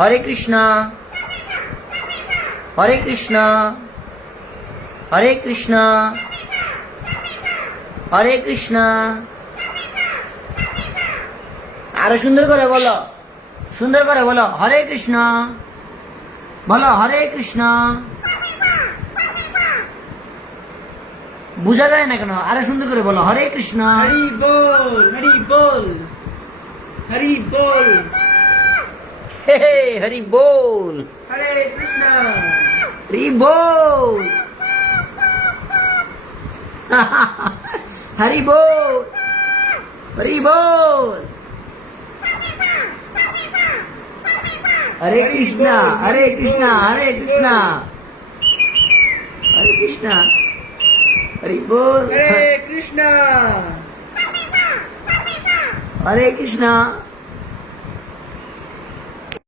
হরে কৃষ্ণ হরে কৃষ্ণ হরে কৃষ্ণ হরে কৃষ্ণ। আরো সুন্দর করে বলো, সুন্দর করে বলো, হরে কৃষ্ণ বলো, হরে কৃষ্ণ। বুঝা যায় না কেন? আরো সুন্দর করে বলো, হরে কৃষ্ণ। হরি বল, হরি বল, হরি বল, হে হরি বল, হরে কৃষ্ণ, হরি বল, হরি বল, হরি বল। হরে কৃষ্ণ হরে কৃষ্ণ হরে কৃষ্ণ হরে কৃষ্ণ হরি বল, হরে কৃষ্ণ, হরে কৃষ্ণ